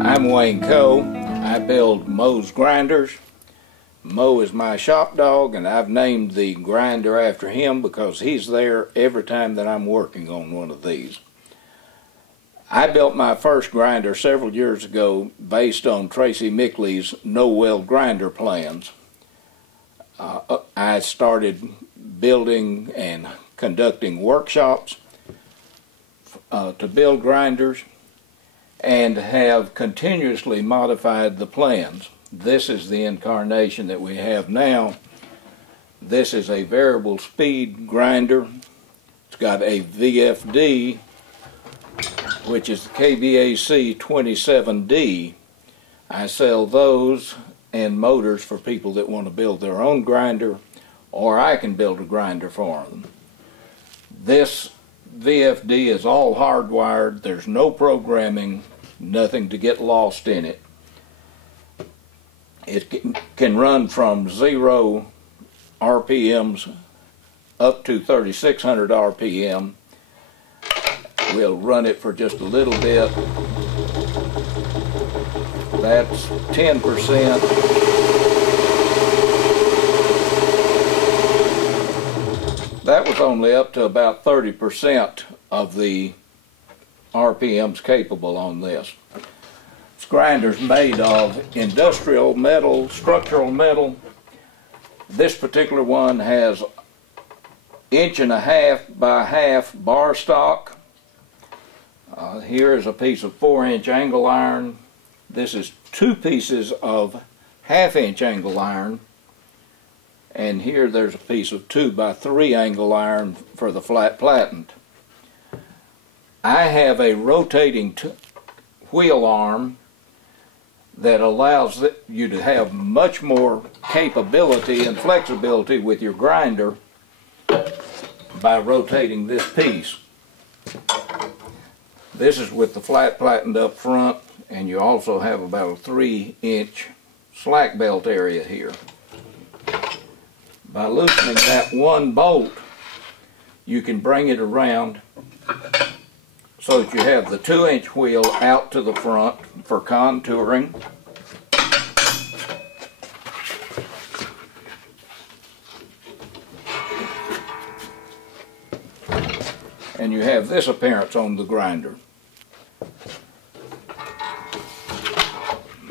I'm Wayne Coe. I build Moe's grinders. Moe is my shop dog, and I've named the grinder after him because he's there every time that I'm working on one of these. I built my first grinder several years ago based on Tracy Mickley's no-weld grinder plans. I started building and conducting workshops to build grinders, and have continuously modified the plans. This is the incarnation that we have now. This is a variable speed grinder. It's got a VFD, which is the KVAC 27D. I sell those and motors for people that want to build their own grinder, or I can build a grinder for them. This VFD is all hardwired. There's no programming, nothing to get lost in it. It can run from 0 RPMs up to 3600 RPM. We'll run it for just a little bit. That's 10%. That was only up to about 30% of the RPMs capable on this. This grinder's made of industrial metal, structural metal. This particular one has 1.5 by 1/2 bar stock. Here is a piece of 4-inch angle iron. This is 2 pieces of 1/2-inch angle iron. And here there's a piece of 2 by 3 angle iron for the flat platen. I have a rotating wheel arm that allows you to have much more capability and flexibility with your grinder by rotating this piece. This is with the flat platen up front, and you also have about a 3-inch slack belt area here. By loosening that one bolt, you can bring it around so that you have the 2-inch wheel out to the front for contouring. And you have this appearance on the grinder.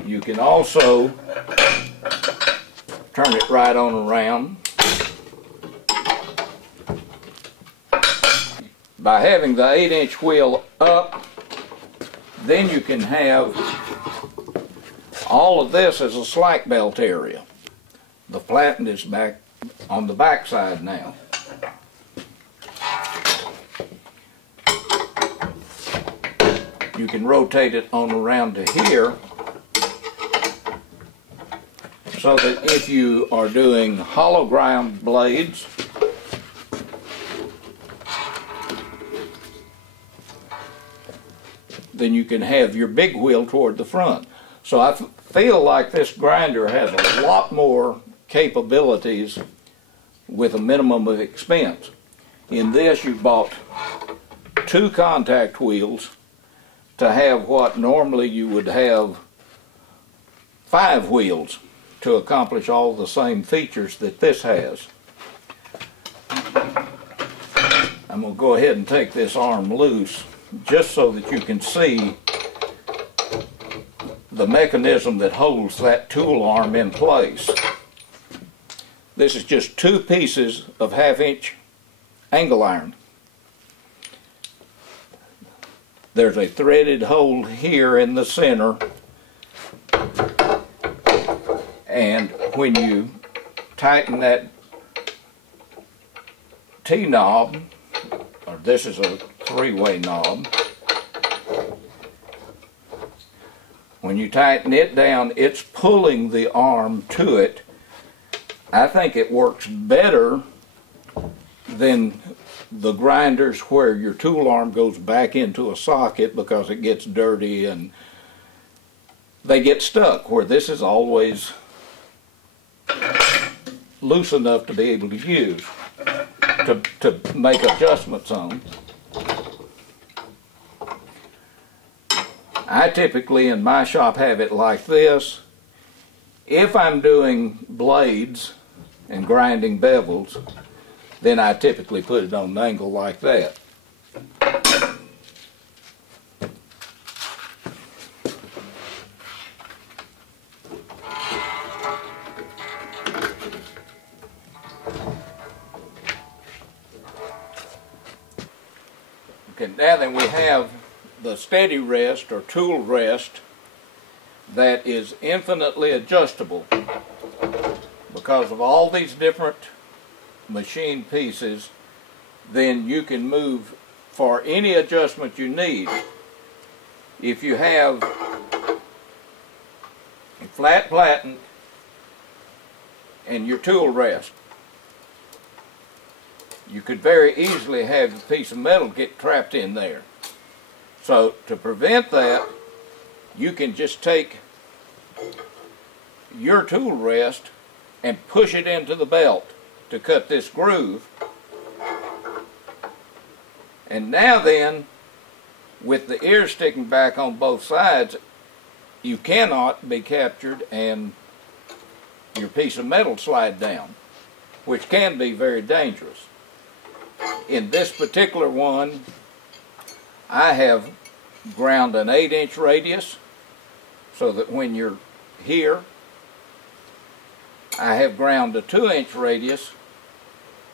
You can also turn it right on around. By having the 8-inch wheel up, then you can have all of this as a slack belt area. The platen is back on the back side now. You can rotate it on around to here, so that if you are doing hollow ground blades, then you can have your big wheel toward the front. So I feel like this grinder has a lot more capabilities with a minimum of expense. In this, you bought 2 contact wheels to have what normally you would have 5 wheels to accomplish all the same features that this has. I'm going to go ahead and take this arm loose just so that you can see the mechanism that holds that tool arm in place. This is just 2 pieces of 1/2-inch angle iron. There's a threaded hole here in the center, and when you tighten that T-knob, or this is a 3-way knob, when you tighten it down, it's pulling the arm to it. I think it works better than the grinders where your tool arm goes back into a socket because it gets dirty and they get stuck, where this is always loose enough to be able to use to make adjustments on. I typically in my shop have it like this. If I'm doing blades and grinding bevels, then I typically put it on an angle like that. Okay, now then we have the steady rest or tool rest that is infinitely adjustable because of all these different machine pieces. Then you can move for any adjustment you need. If you have a flat platen and your tool rest, you could very easily have a piece of metal get trapped in there. So to prevent that, you can just take your tool rest and push it into the belt to cut this groove. And now then, with the ear sticking back on both sides, you cannot be captured and your piece of metal slide down, which can be very dangerous. In this particular one, I have ground an 8-inch radius so that when you're here, I have ground a 2-inch radius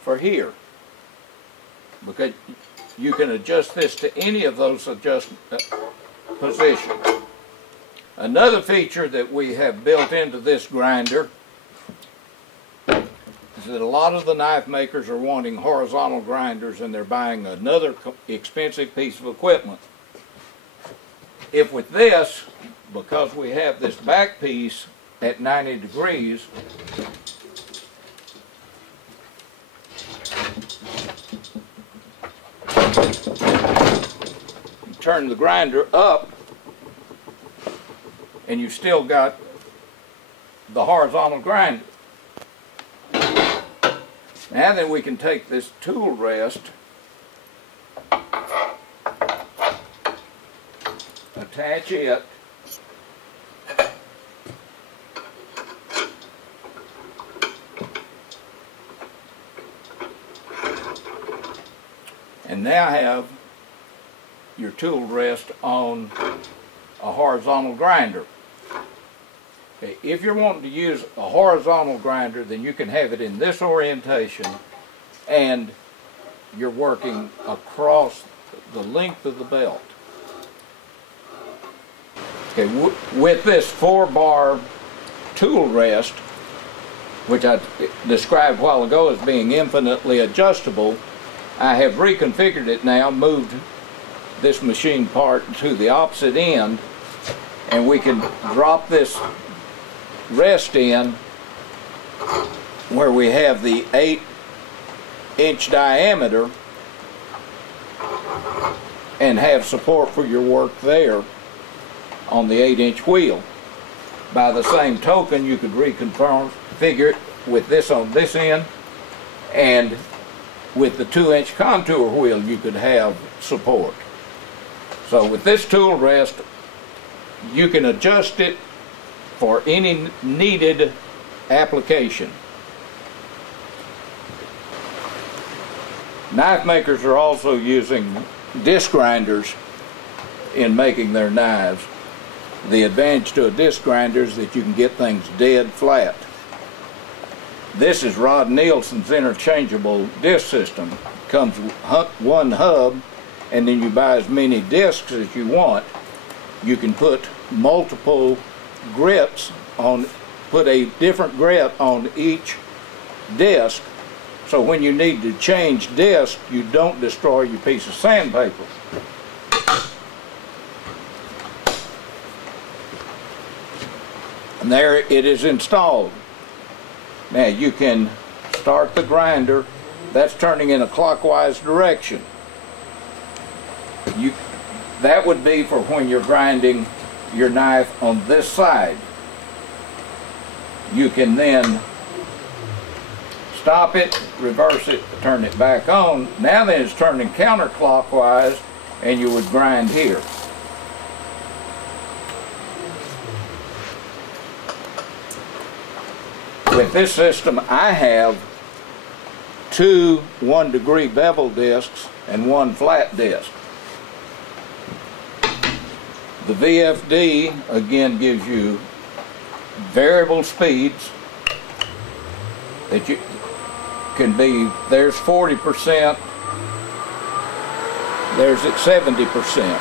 for here, because you can adjust this to any of those positions. Another feature that we have built into this grinder is that a lot of the knife makers are wanting horizontal grinders and they're buying another expensive piece of equipment. If with this, because we have this back piece at 90 degrees, you turn the grinder up and you've still got the horizontal grinder. Now then we can take this tool rest, attach it, and now have your tool rest on a horizontal grinder. Okay, if you're wanting to use a horizontal grinder, then you can have it in this orientation and you're working across the length of the belt. Okay, with this 4-bar tool rest, which I described a while ago as being infinitely adjustable, I have reconfigured it now, moved this machine part to the opposite end, and we can drop this rest in where we have the 8-inch diameter and have support for your work there on the 8-inch wheel. By the same token, you could reconfigure it with this on this end, and with the 2-inch contour wheel you could have support. So with this tool rest, you can adjust it for any needed application. Knife makers are also using disc grinders in making their knives. The advantage to a disc grinder is that you can get things dead flat. This is Rod Nielsen's interchangeable disc system. It comes with one hub, and then you buy as many discs as you want. You can put multiple grits on, put a different grit on each disc, so when you need to change disc, you don't destroy your piece of sandpaper. And there it is installed. Now you can start the grinder. That's turning in a clockwise direction. That would be for when you're grinding your knife on this side. You can then stop it, reverse it, turn it back on. Now then it's turning counterclockwise, and you would grind here. With this system, I have 2 1-degree bevel discs and 1 flat disc. The VFD again gives you variable speeds that you can be, there's 40%, there's at 70%.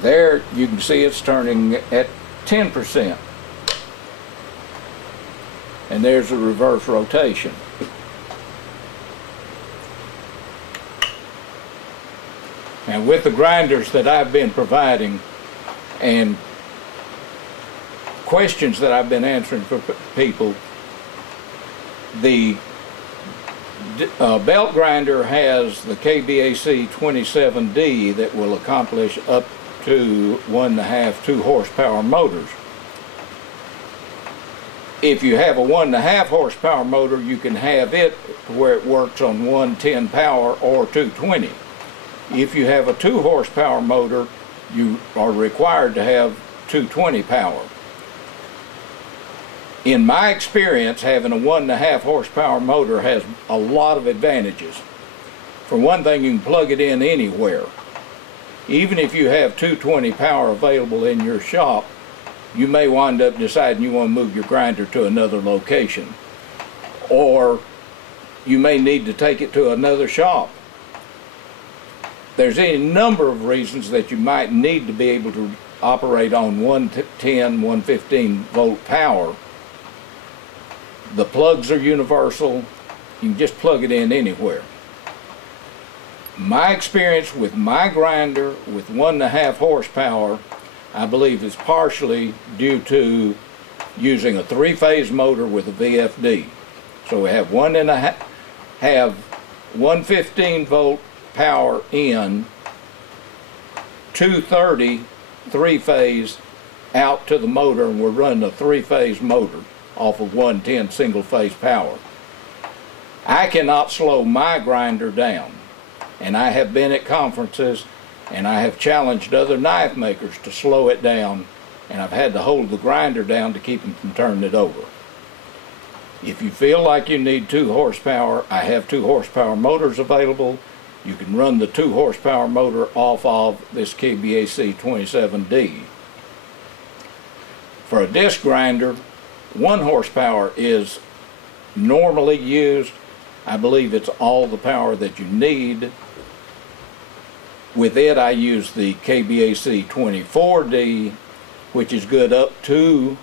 There you can see it's turning at 10%. And there's a reverse rotation. Now with the grinders that I've been providing and questions that I've been answering for people, the belt grinder has the KBAC 27D that will accomplish up to 1.5 2 horsepower motors. If you have a 1.5 horsepower motor, you can have it where it works on 110 power or 220. If you have a 2 horsepower motor, you are required to have 220 power. In my experience, having a 1.5 horsepower motor has a lot of advantages. For one thing, you can plug it in anywhere. Even if you have 220 power available in your shop, you may wind up deciding you want to move your grinder to another location. Or you may need to take it to another shop. There's any number of reasons that you might need to be able to operate on 110, 115 volt power. The plugs are universal. You can just plug it in anywhere. My experience with my grinder with 1.5 horsepower, I believe, is partially due to using a 3-phase motor with a VFD. So we have 115 volt power in, 230 3-phase out to the motor, and we're running a 3-phase motor off of 110 single-phase power. I cannot slow my grinder down, and I have been at conferences and I have challenged other knife makers to slow it down, and I've had to hold the grinder down to keep them from turning it over. If you feel like you need 2 horsepower, I have 2 horsepower motors available. You can run the 2 horsepower motor off of this KBAC 27D. For a disc grinder, 1 horsepower is normally used. I believe it's all the power that you need. With it, I use the KBAC 24D, which is good up to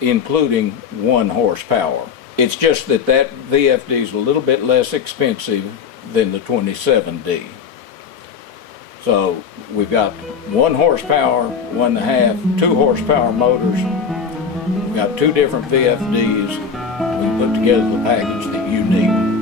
including 1 horsepower. It's just that that VFD is a little bit less expensive than the 27D. So we've got 1 horsepower, 1.5, 2 horsepower motors. We've got 2 different VFDs. We put together the package that you need.